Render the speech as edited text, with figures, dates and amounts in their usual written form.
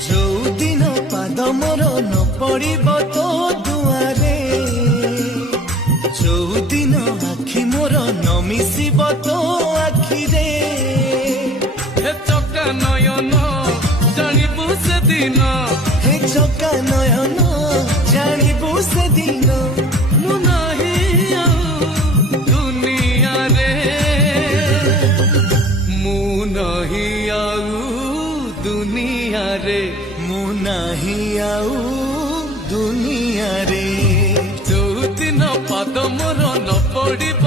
ଯୋଉଦିନ ପାଦ ମୋର ନ ପଡ଼ିବ ତୋ ଦୁଆରେ, ଯୋଉଦିନ ଆଖି ମୋର ନ ମିଶିବ ତୋ ଆଖିରେ। ହେ ଚକା ନୟନ ଜାଣିବୁ ସେଦିନ, ହେ ଚକା ନୟନ ଜାଣିବୁ ସେଦିନ, ମୁଁ ନାହିଁ ଆଉ ଦୁନିଆରେ, ମୁଁ ନାହିଁ ଆଉ ଦୁନିଆରେ, ମୁଁ ନାହିଁ ଆଉ ଦୁନିଆରେ। ଯୋଉଦିନ ପାଦ ମୋର ନ ପଡ଼ିବ